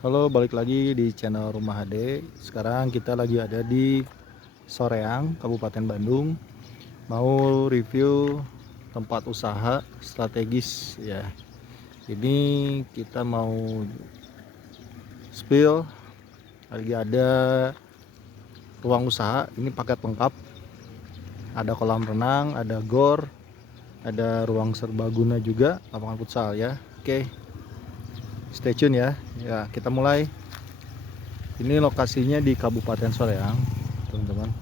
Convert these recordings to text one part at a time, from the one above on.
Halo, balik lagi di channel Rumah HD. Sekarang kita lagi ada di Soreang, Kabupaten Bandung. Mau review tempat usaha strategis ya. Ini kita mau spill lagi ada ruang usaha. Ini paket lengkap. Ada kolam renang, ada gor, ada ruang serbaguna juga, lapangan futsal ya. Oke, stay tune ya. Ya, kita mulai. Ini lokasinya di Kabupaten Soreang, teman-teman.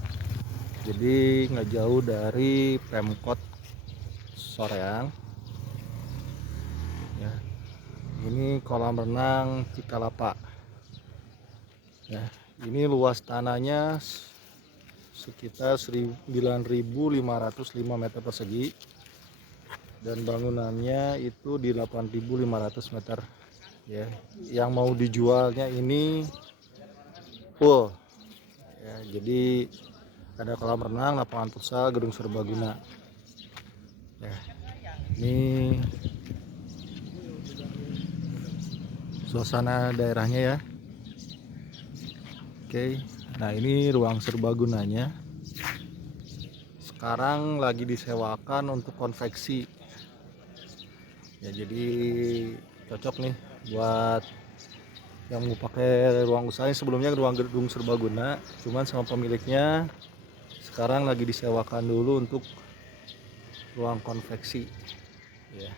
Jadi nggak jauh dari Pemkot Soreang ya. Ini kolam renang Cikalapa ya. Ini luas tanahnya sekitar 9.505 meter persegi dan bangunannya itu di 8.500 meter ya. Yang mau dijualnya ini full ya. Jadi ada kolam renang, lapangan futsal, gedung serbaguna ya. Ini suasana daerahnya ya. Oke, nah ini ruang serbagunanya. Sekarang lagi disewakan untuk konveksi. Ya jadi cocok nih buat yang mau pakai ruang usaha. Sebelumnya ruang gedung serbaguna, cuman sama pemiliknya sekarang lagi disewakan dulu untuk ruang konveksi. Ya.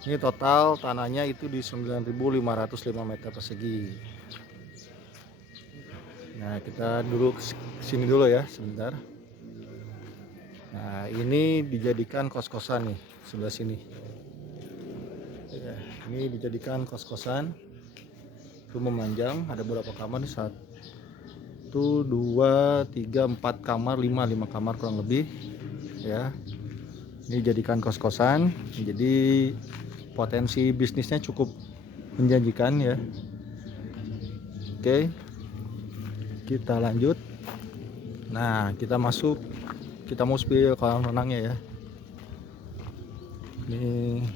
Ini total tanahnya itu di 9.505 meter persegi. Nah, kita dulu sini dulu ya sebentar. Nah, ini dijadikan kos-kosan nih sebelah sini. Ya, ini dijadikan kos-kosan. Rumah memanjang, ada beberapa kamar nih, 1, 2, 3, 4 kamar, 5 kamar kurang lebih. Ya, ini dijadikan kos-kosan. Jadi potensi bisnisnya cukup menjanjikan ya. Oke, kita lanjut. Nah, kita masuk. Kita mau spill kolam renangnya ya. Ini,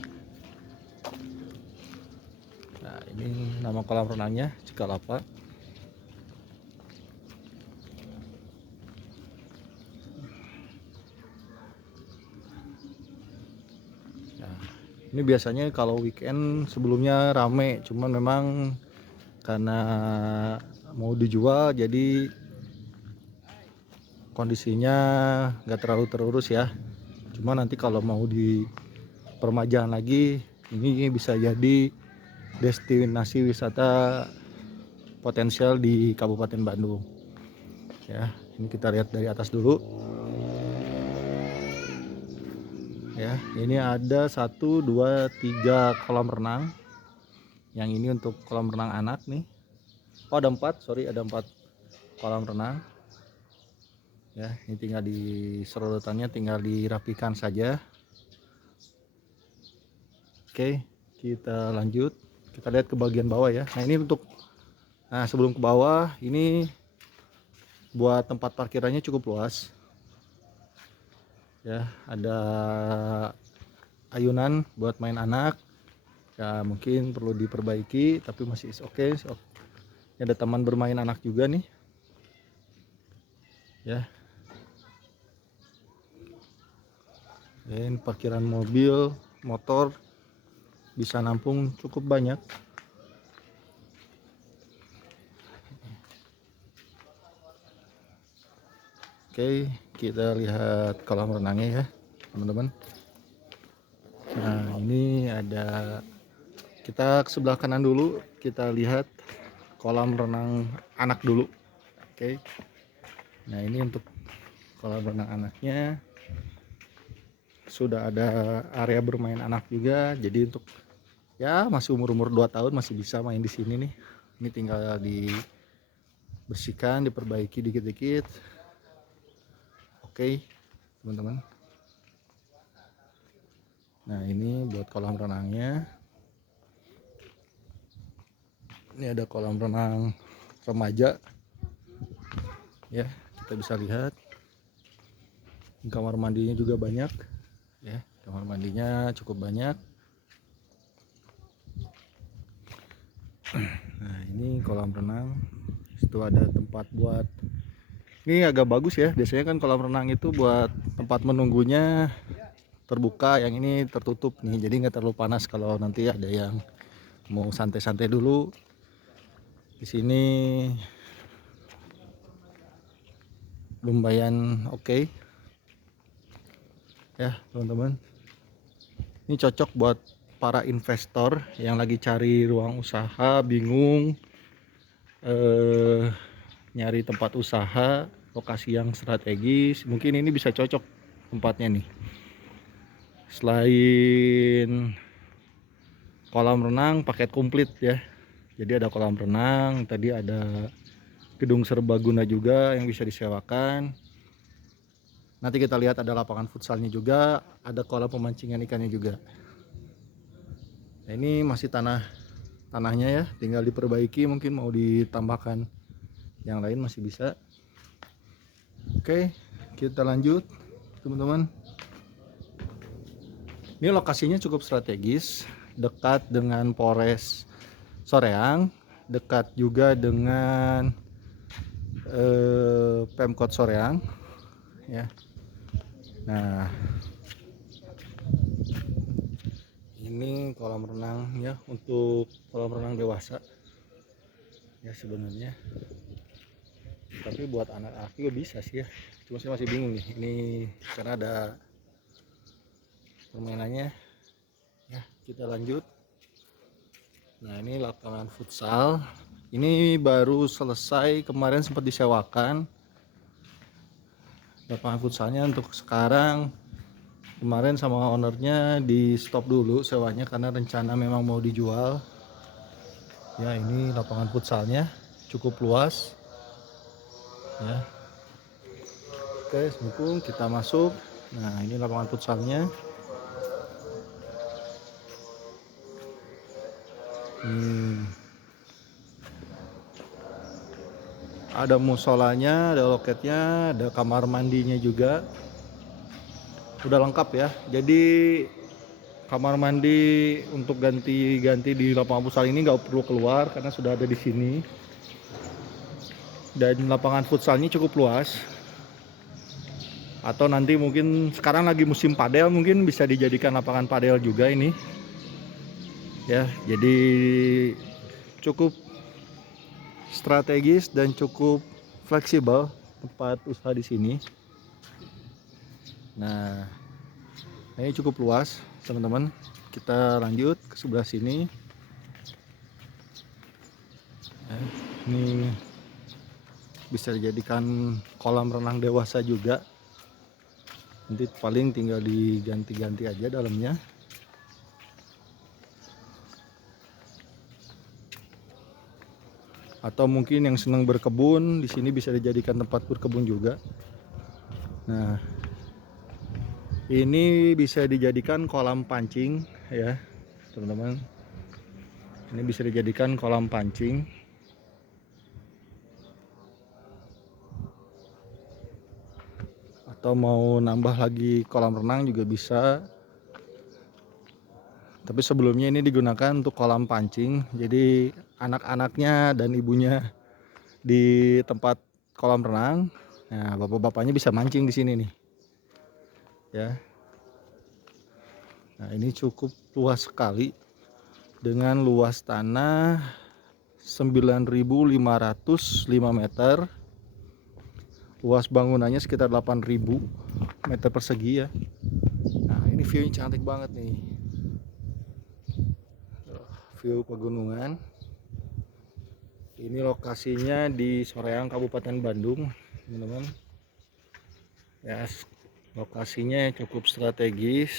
nah ini nama kolam renangnya Cikalapa. Nah, ini biasanya kalau weekend sebelumnya rame, cuman memang karena mau dijual jadi kondisinya nggak terlalu terurus ya. Cuma nanti kalau mau di permajaan lagi, ini bisa jadi destinasi wisata potensial di Kabupaten Bandung ya. Ini kita lihat dari atas dulu ya. Ini ada 1, 2, 3 kolam renang. Yang ini untuk kolam renang anak nih. Oh, ada 4, sorry, ada 4 kolam renang ya. Ini tinggal di serodotannya tinggal dirapikan saja. Oke, kita lanjut. Kita lihat ke bagian bawah ya. Nah, ini untuk, nah sebelum ke bawah, ini buat tempat parkirannya cukup luas ya. Ada ayunan buat main anak ya, mungkin perlu diperbaiki tapi masih oke. Ini ada taman bermain anak juga nih ya. Ini parkiran mobil, motor bisa nampung cukup banyak. Oke, kita lihat kolam renangnya ya teman-teman. Nah, ini ada, kita ke sebelah kanan dulu, kita lihat kolam renang anak dulu. Oke, nah ini untuk kolam renang anaknya sudah ada area bermain anak juga. Jadi untuk ya masih umur-umur 2 tahun masih bisa main di sini nih. Ini tinggal dibersihkan, diperbaiki dikit-dikit. Oke teman-teman. Nah, ini buat kolam renangnya. Ini ada kolam renang remaja ya, kita bisa lihat. Kamar mandinya juga banyak ya, kamar mandinya cukup banyak. Nah ini kolam renang, itu ada tempat buat, ini agak bagus ya, biasanya kan kolam renang itu buat tempat menunggunya terbuka, yang ini tertutup nih, jadi nggak terlalu panas kalau nanti ada yang mau santai-santai dulu di sini. Lumayan oke ya teman-teman. Ini cocok buat para investor yang lagi cari ruang usaha, bingung nyari tempat usaha, lokasi yang strategis. Mungkin ini bisa cocok tempatnya nih. Selain kolam renang, paket komplit ya. Jadi ada kolam renang, tadi ada gedung serbaguna juga yang bisa disewakan. Nanti kita lihat ada lapangan futsalnya juga, ada kolam pemancingan ikannya juga. Nah, ini masih tanahnya ya, tinggal diperbaiki, mungkin mau ditambahkan yang lain masih bisa. Oke, kita lanjut teman-teman. Ini lokasinya cukup strategis, dekat dengan Polres Soreang, dekat juga dengan Pemkot Soreang ya. Nah, ini kolam renang ya, untuk kolam renang dewasa ya sebenarnya, tapi buat anak-anak juga bisa sih ya. Cuma saya masih bingung nih ini, karena ada permainannya ya. Kita lanjut. Nah ini lapangan futsal, ini baru selesai kemarin, sempat disewakan lapangan futsalnya. Untuk sekarang kemarin sama ownernya di stop dulu sewanya karena rencana memang mau dijual ya. Ini lapangan futsalnya cukup luas ya. Oke, Assalamualaikum, kita masuk. Nah ini lapangan futsalnya. Ada musolanya, ada loketnya, ada kamar mandinya juga, udah lengkap ya. Jadi kamar mandi untuk ganti-ganti di lapangan futsal ini nggak perlu keluar karena sudah ada di sini. Dan lapangan futsalnya cukup luas. Atau nanti mungkin sekarang lagi musim padel, mungkin bisa dijadikan lapangan padel juga ini. Ya, jadi cukup strategis dan cukup fleksibel tempat usaha di sini. Nah, ini cukup luas, teman-teman. Kita lanjut ke sebelah sini. Ini bisa dijadikan kolam renang dewasa juga. Nanti paling tinggal diganti-ganti aja dalamnya. Atau mungkin yang senang berkebun, di sini bisa dijadikan tempat berkebun juga. Nah, ini bisa dijadikan kolam pancing ya, teman-teman. Ini bisa dijadikan kolam pancing. Atau mau nambah lagi kolam renang juga bisa. Tapi sebelumnya ini digunakan untuk kolam pancing. Jadi anak-anaknya dan ibunya di tempat kolam renang. Nah, bapak-bapaknya bisa mancing di sini nih. Ya. Nah, ini cukup luas sekali dengan luas tanah 9.505 meter. Luas bangunannya sekitar 8.000 meter persegi ya. Nah, ini view-nya cantik banget nih. View pegunungan. Ini lokasinya di Soreang, Kabupaten Bandung, teman-teman. Ya, lokasinya cukup strategis.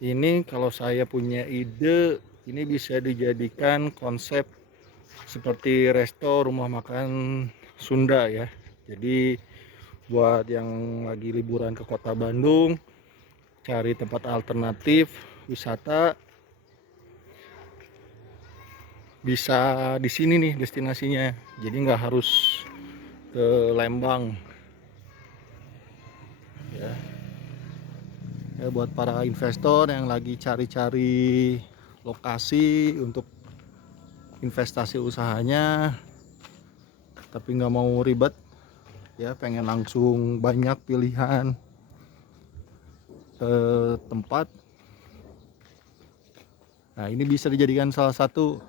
Ini kalau saya punya ide, ini bisa dijadikan konsep seperti resto, rumah makan Sunda ya. Jadi buat yang lagi liburan ke kota Bandung, cari tempat alternatif wisata, bisa di sini nih destinasinya. Jadi nggak harus ke Lembang ya. Ya, buat para investor yang lagi cari-cari lokasi untuk investasi usahanya tapi nggak mau ribet ya, pengen langsung banyak pilihan tempat. Nah, ini bisa dijadikan salah satu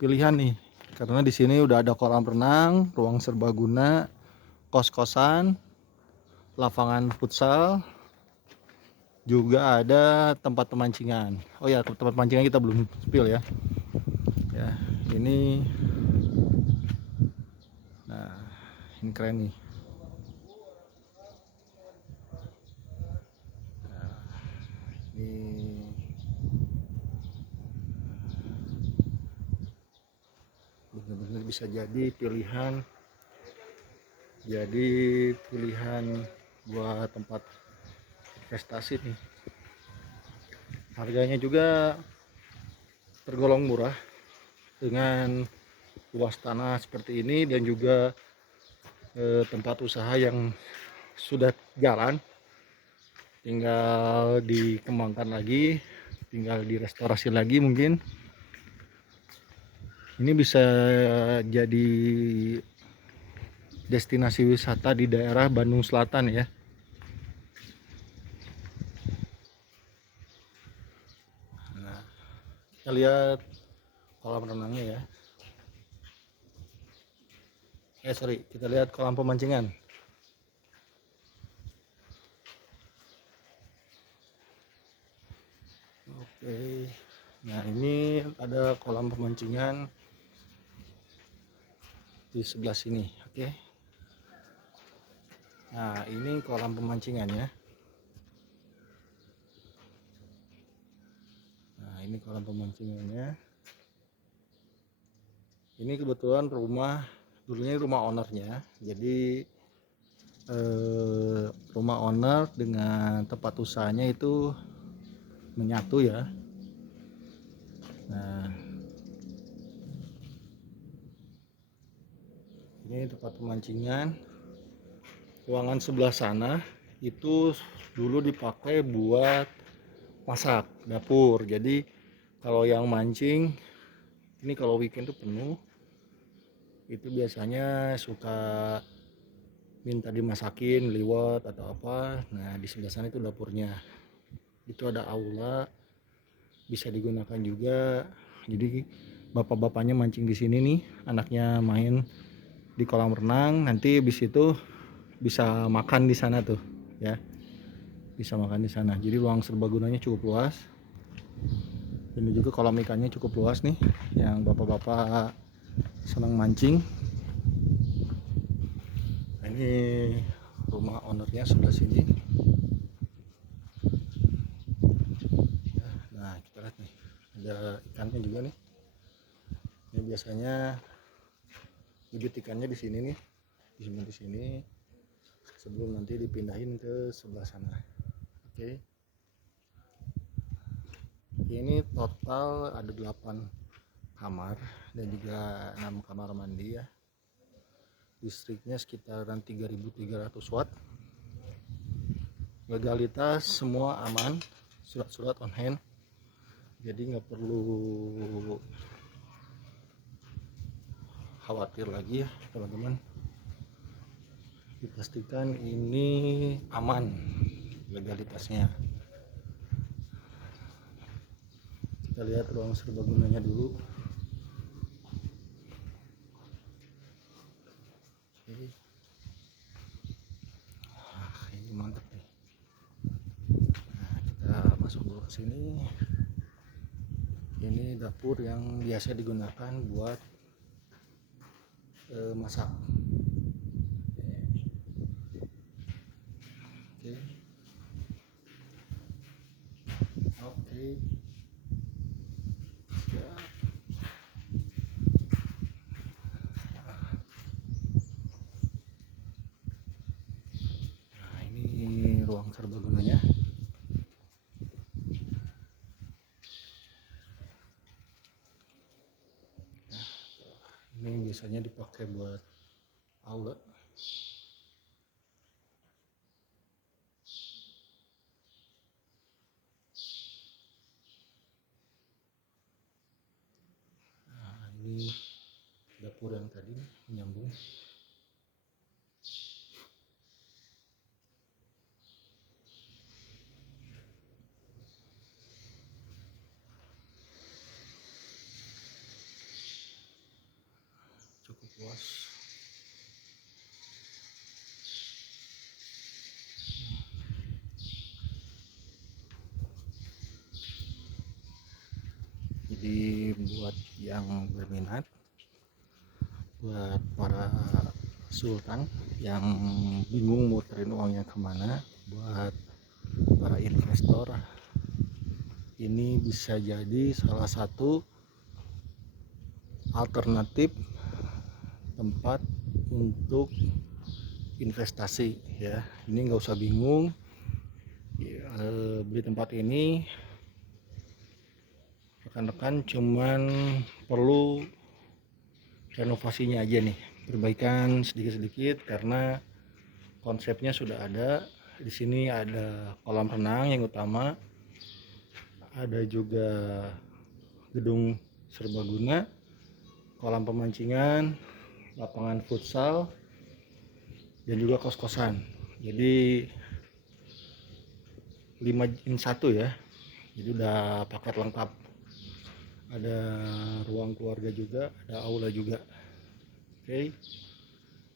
pilihan nih, karena di sini udah ada kolam renang, ruang serbaguna, kos-kosan, lapangan futsal, juga ada tempat pemancingan. Oh ya, tempat pemancingan kita belum spill ya. Ya, ini, nah ini keren nih. Ini benar-benar bisa jadi pilihan buat tempat investasi nih. Harganya juga tergolong murah dengan luas tanah seperti ini, dan juga tempat usaha yang sudah jalan, tinggal dikembangkan lagi, tinggal direstorasi lagi mungkin. Ini bisa jadi destinasi wisata di daerah Bandung Selatan ya. Nah, kita lihat kolam renangnya ya. Kita lihat kolam pemancingan. Oke. Nah, ini ada kolam pemancingan di sebelah sini. Oke. Nah, ini kolam pemancingannya. Nah, ini kolam pemancingannya. Ini kebetulan dulunya rumah ownernya. Jadi rumah owner dengan tempat usahanya itu menyatu ya. Nah, ini tempat pemancingan. Ruangan sebelah sana itu dulu dipakai buat masak, dapur. Jadi kalau yang mancing ini kalau weekend tuh penuh, itu biasanya suka minta dimasakin liwet atau apa. Nah, di sebelah sana itu dapurnya. Itu ada aula, bisa digunakan juga. Jadi bapak-bapaknya mancing di sini nih, anaknya main di kolam renang, nanti habis itu bisa makan di sana tuh ya. Bisa makan di sana. Jadi ruang serbagunanya cukup luas. Ini juga kolam ikannya cukup luas nih, yang bapak-bapak senang mancing. Nah, ini rumah ownernya sebelah sini. Nah, kita lihat nih, ada ikannya juga nih. Ini biasanya bibit ikannya di sini nih, disimpan di sini sebelum nanti dipindahin ke sebelah sana. Oke. Ini total ada 8 kamar dan juga 6 kamar mandi ya. Listriknya sekitaran 3.300 watt. Legalitas semua aman, surat-surat on hand, jadi nggak perlu khawatir lagi ya teman-teman. Dipastikan ini aman legalitasnya. Kita lihat ruang serbagunanya dulu. Oke. Ini mantap nih. Nah, kita masuk dulu ke sini. Ini dapur yang biasa digunakan buat masak. Oke. Oke. Ya. Nah, ini ruang serbagunanya. Ini biasanya dipakai buat aula. dapur yang tadi menyambung. Cukup luas. Jadi buat yang berminat, buat para sultan yang bingung muterin uangnya kemana, buat para investor, ini bisa jadi salah satu alternatif tempat untuk investasi ya. Ini nggak usah bingung beli tempat ini. Rekan-rekan cuman perlu renovasinya aja nih, perbaikan sedikit-sedikit karena konsepnya sudah ada. Di sini ada kolam renang yang utama, ada juga gedung serbaguna, kolam pemancingan, lapangan futsal, dan juga kos-kosan. Jadi 5 in 1 ya. Jadi udah paket lengkap. Ada ruang keluarga juga, ada aula juga. Oke.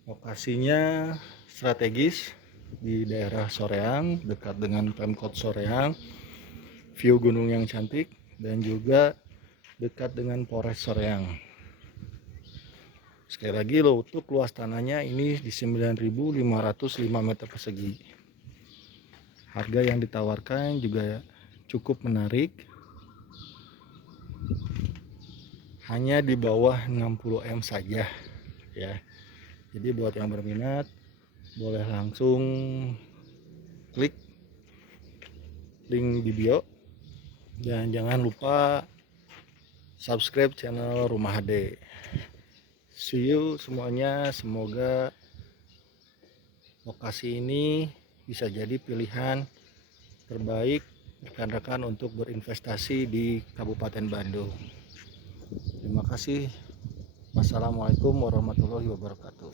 Lokasinya strategis di daerah Soreang, dekat dengan Pemkot Soreang, view gunung yang cantik, dan juga dekat dengan Polres Soreang. Sekali lagi untuk luas tanahnya ini di 9.505 meter persegi. Harga yang ditawarkan juga cukup menarik, hanya di bawah 60 M saja ya. Jadi buat yang berminat boleh langsung klik link di bio, dan jangan lupa subscribe channel Rumah HD. See you semuanya, semoga lokasi ini bisa jadi pilihan terbaik rekan-rekan untuk berinvestasi di Kabupaten Bandung. Terima kasih. Wassalamualaikum warahmatullahi wabarakatuh.